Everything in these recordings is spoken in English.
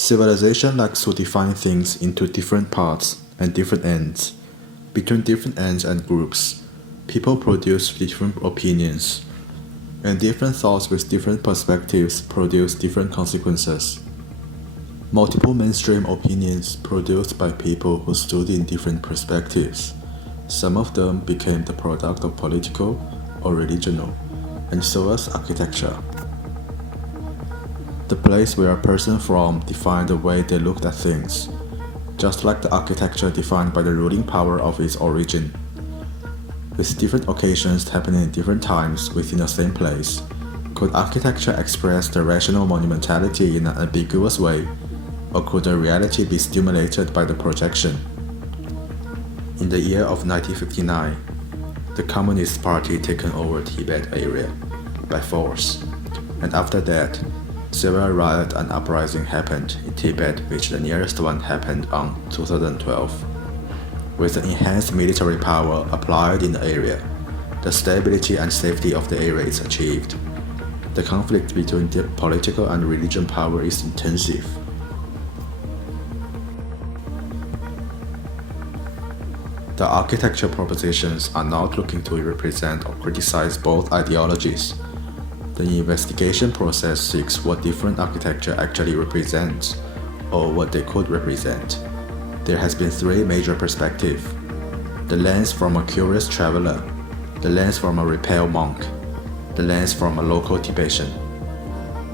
Civilization likes to define things into different parts and different ends. Between different ends and groups, people produce different opinions, and different thoughts with different perspectives produce different consequences. Multiple mainstream opinions produced by people who stood in different perspectives. Some of them became the product of political or religional, and so was architecture. The place where a person from defined the way they looked at things, just like the architecture defined by the ruling power of its origin. With different occasions happening at different times within the same place, could architecture express the rational monumentality in an ambiguous way, or could the reality be stimulated by the projection? In the year of 1959, the Communist Party taken over Tibet area by force, and after that, several riots and uprisings happened in Tibet, which the nearest one happened on 2012. With the enhanced military power applied in the area, the stability and safety of the area is achieved. The conflict between the political and religion power is intensive. The architecture propositions are not looking to represent or criticize both ideologies. The investigation process seeks what different architecture actually represents, or what they could represent. There has been three major perspectives: the lens from a curious traveler, the lens from a repel monk, the lens from a local Tibetan.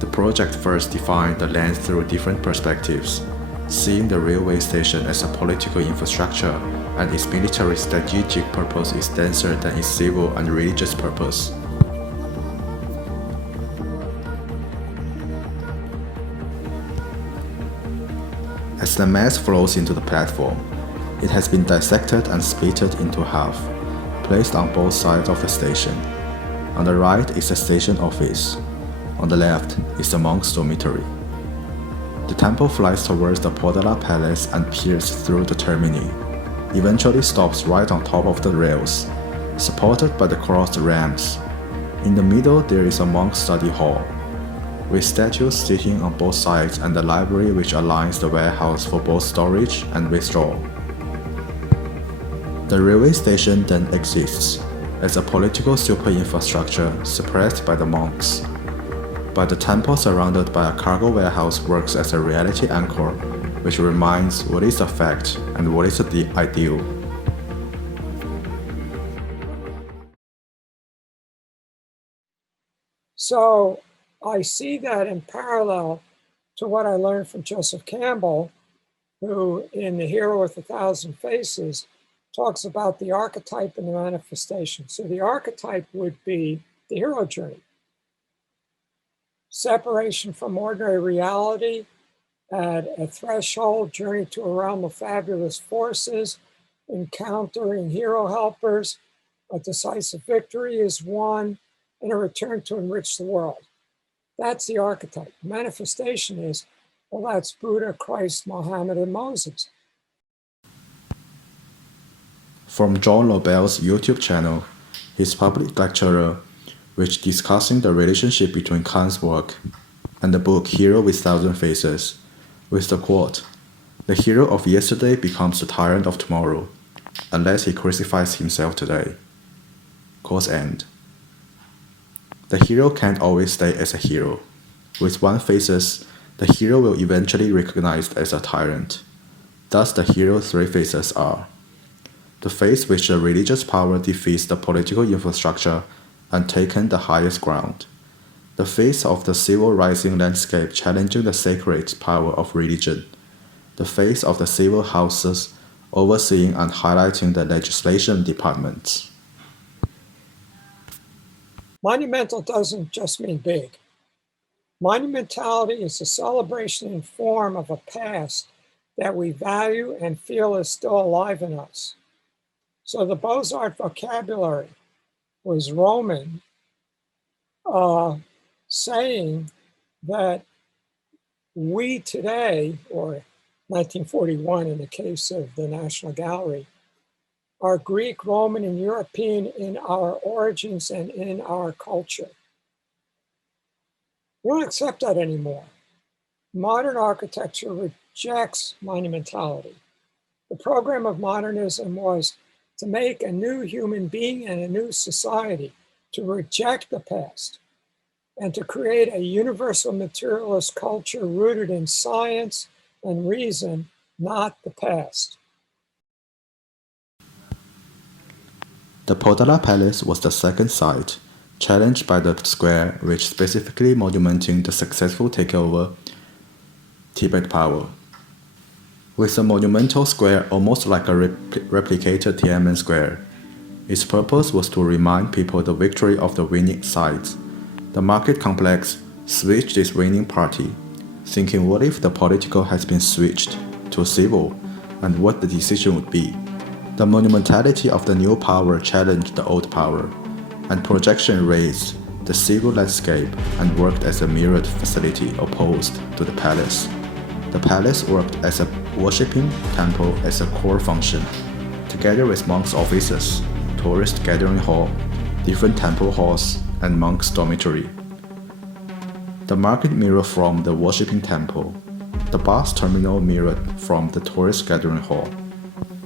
The project first defined the lens through different perspectives, seeing the railway station as a political infrastructure and its military strategic purpose is denser than its civil and religious purpose. As the mass flows into the platform, it has been dissected and splitted into half, placed on both sides of the station. On the right is the station office. On the left is the monk's dormitory. The temple flies towards the Podala Palace and pierces through the termini, eventually stops right on top of the rails, supported by the crossed ramps. In the middle there is a monk study hall, with statues sitting on both sides and the library which aligns the warehouse for both storage and withdrawal. The railway station then exists as a political super-infrastructure suppressed by the monks. But the temple surrounded by a cargo warehouse works as a reality anchor, which reminds what is a fact and what is the ideal. So I see that in parallel to what I learned from Joseph Campbell, who in The Hero with a Thousand Faces talks about the archetype and the manifestation. So the archetype would be the hero journey. Separation from ordinary reality at a threshold, journey to a realm of fabulous forces, encountering hero helpers, a decisive victory is won, and a return to enrich the world. That's the archetype. Manifestation is, well, that's Buddha, Christ, Muhammad, and Moses. From John Lobel's YouTube channel, his public lecturer, which discussing the relationship between Kant's work and the book Hero with Thousand Faces, with the quote, "The hero of yesterday becomes the tyrant of tomorrow, unless he crucifies himself today." Quote end. The hero can't always stay as a hero. With one faces, the hero will eventually recognized as a tyrant. Thus the hero's three faces are: the face which the religious power defeats the political infrastructure and taken the highest ground, the face of the civil rising landscape challenging the sacred power of religion, the face of the civil houses overseeing and highlighting the legislation departments. Monumental doesn't just mean big. Monumentality is a celebration in form of a past that we value and feel is still alive in us. So the Beaux-Arts vocabulary was Roman, saying that we today, or 1941 in the case of the National Gallery, are Greek, Roman, and European in our origins and in our culture. We don't accept that anymore. Modern architecture rejects monumentality. The program of modernism was to make a new human being and a new society, to reject the past, and to create a universal materialist culture rooted in science and reason, not the past. The Potala Palace was the second site, challenged by the square which specifically monumenting the successful takeover Tibet power. With a monumental square almost like a replicated Tiananmen Square, its purpose was to remind people the victory of the winning sides. The market complex switched its winning party, thinking what if the political has been switched to civil and what the decision would be. The monumentality of the new power challenged the old power, and projection raised the civil landscape and worked as a mirrored facility opposed to the palace. The palace worked as a worshipping temple as a core function, together with monks' offices, tourist gathering hall, different temple halls, and monks' dormitory. The market mirrored from the worshipping temple, the bus terminal mirrored from the tourist gathering hall,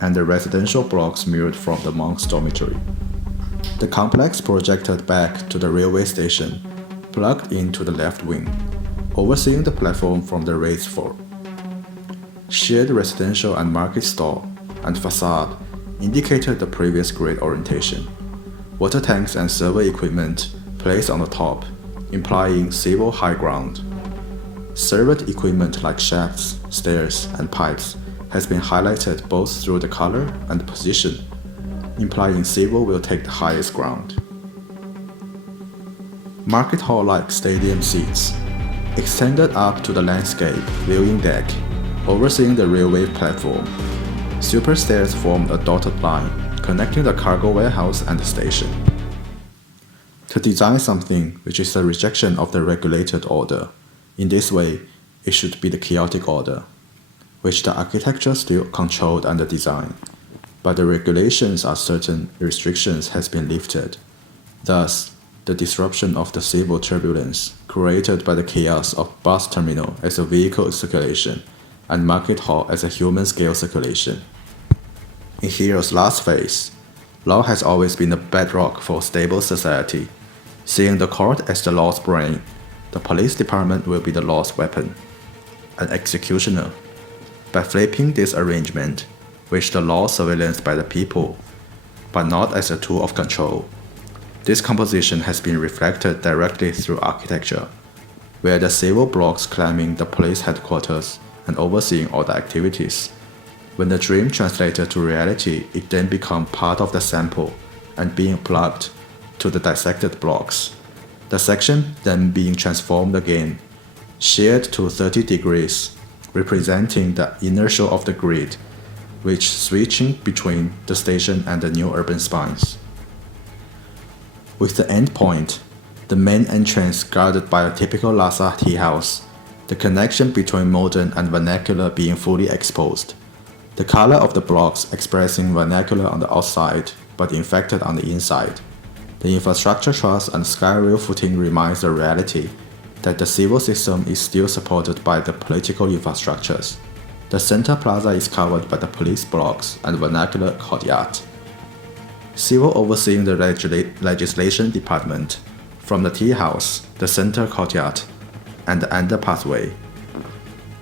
and the residential blocks mirrored from the monks' dormitory. The complex projected back to the railway station, plugged into the left wing, overseeing the platform from the raised floor. Shared residential and market stall and facade indicated the previous grid orientation. Water tanks and server equipment placed on the top, implying civil high ground. Servant equipment like shafts, stairs, and pipes has been highlighted both through the color and position, implying civil will take the highest ground. Market hall-like stadium seats extended up to the landscape viewing deck, overseeing the railway platform. Super stairs formed a dotted line connecting the cargo warehouse and the station. To design something which is a rejection of the regulated order, in this way, it should be the chaotic order, which the architecture still controlled under design, but the regulations are certain restrictions has been lifted. Thus, the disruption of the civil turbulence created by the chaos of bus terminal as a vehicle circulation and market hall as a human scale circulation. In Hero's last phase, law has always been the bedrock for stable society. Seeing the court as the law's brain, the police department will be the law's weapon, an executioner. By flipping this arrangement, which the law surveillance by the people, but not as a tool of control. This composition has been reflected directly through architecture, where the civil blocks claiming the police headquarters and overseeing all the activities. When the dream translated to reality, it then becomes part of the sample and being plugged to the dissected blocks. The section then being transformed again, sheared to 30 degrees, representing the inertia of the grid, which switching between the station and the new urban spines. With the end point, the main entrance guarded by a typical Lhasa tea house, the connection between modern and vernacular being fully exposed. The color of the blocks expressing vernacular on the outside, but infected on the inside. The infrastructure truss and skyrail footing reminds the reality that the civil system is still supported by the political infrastructures. The center plaza is covered by the police blocks and vernacular courtyard. Civil overseeing the legislation department, from the tea house, the center courtyard, and the under pathway.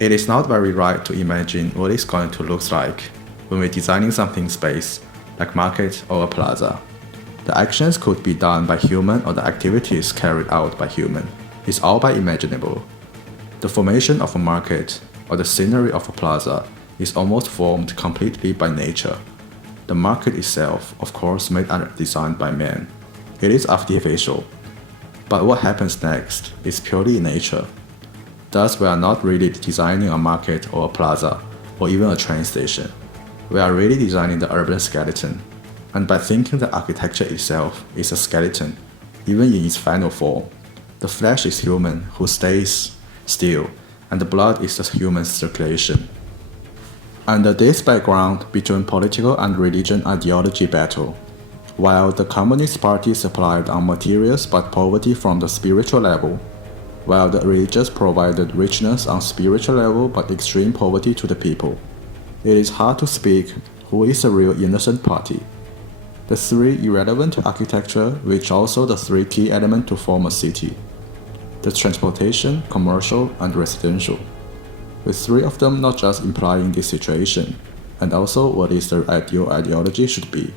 It is not very right to imagine what it's going to look like when we're designing something space, like market or a plaza. The actions could be done by human or the activities carried out by human. It's all by imaginable. The formation of a market or the scenery of a plaza is almost formed completely by nature. The market itself, of course, made and designed by man. It is artificial. But what happens next is purely nature. Thus, we are not really designing a market or a plaza, or even a train station. We are really designing the urban skeleton. And by thinking the architecture itself is a skeleton, even in its final form, the flesh is human who stays still, and the blood is the human circulation. Under this background between political and religion ideology battle, while the Communist Party supplied on materials but poverty from the spiritual level, while the religious provided richness on spiritual level but extreme poverty to the people. It is hard to speak who is a real innocent party. The three irrelevant to architecture, which also the three key elements to form a city: the transportation, commercial, and residential. With three of them not just implying this situation, and also what is the ideal ideology should be.